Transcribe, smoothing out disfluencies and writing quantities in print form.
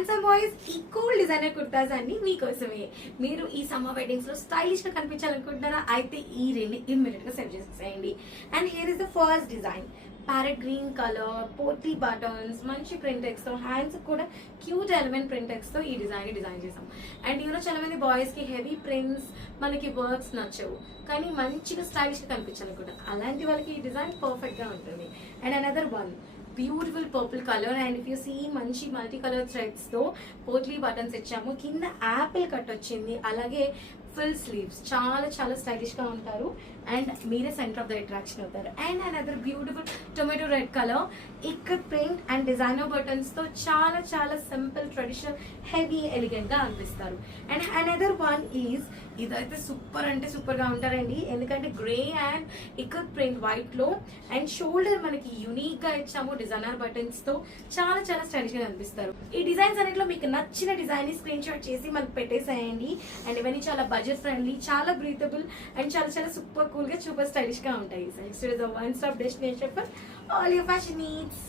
Handsome boys ఈ cool designer kurtas అన్ని మీకోసమే. మీరు ఈ సమ్మర్ వెడ్డింగ్స్ లో స్టైలిష్ గా కనిపించాలనుకుంటున్నారా? అయితే ఈ రెండు ఇమ్మీడియట్ గా సేవ్ చేసేసేయండి. And here is the first design. Parrot green colour, పోటీ బటన్స్, మంచి ప్రింటెక్స్ తో, హ్యాండ్స్ కూడా క్యూట్ ఎలిమెంట్ ప్రింటెక్స్ తో ఈ డిజైన్ చేసాం. అండ్ చాలా మంది బాయ్స్ కి హెవీ ప్రింట్స్, మనకి వర్క్స్ నచ్చవు, కానీ మంచిగా స్టైలిష్ గా కనిపించాలనుకుంటారు. అలాంటి వాళ్ళకి ఈ డిజైన్ పర్ఫెక్ట్ గా ఉంటుంది. And another one beautiful purple colour. And if you see మంచి మల్టీ కలర్ థ్రెడ్స్ తో పోట్లీ బటన్స్ ఇచ్చాము. కింద యాపిల్ కట్ వచ్చింది. అలాగే ఫుల్ స్లీవ్స్, చాలా చాలా స్టైలిష్ గా ఉంటారు. అండ్ మీరే సెంటర్ ఆఫ్ ద అట్రాక్షన్ అవుతారు. And another beautiful tomato red colour, ఇక్కడ ప్రింట్ అండ్ డిజైనర్ బటన్స్ తో చాలా చాలా సింపుల్, ట్రెడిషనల్, హెవీ, ఎలిగెంట్ గా అనిపిస్తారు. అండ్ అనదర్ వన్ ఈజ్, ఇదైతే సూపర్ అంటే సూపర్ గా ఉంటారండి. ఎందుకంటే గ్రే అండ్ ఇక్కడ ప్రింట్ వైట్ లో, అండ్ షోల్డర్ మనకి యూనిక్ గా ఇచ్చాము డిజైనర్ బటన్స్ తో, చాలా చాలా స్టైలిష్ గా కనిపిస్తారు. ఈ డిజైన్స్ అన్నిట్లో మీకు నచ్చిన డిజైన్ ని స్క్రీన్ షాట్ చేసి మనకు పెట్టేసేయండి. అండ్ ఇవన్నీ చాలా బడ్జెట్ ఫ్రెండ్లీ, చాలా బ్రీతబుల్, అండ్ చాలా చాలా సూపర్ కూల్ గా, సూపర్ స్టైలిష్ గా ఉంటాయి. So next is the one stop destination for all your fashion needs.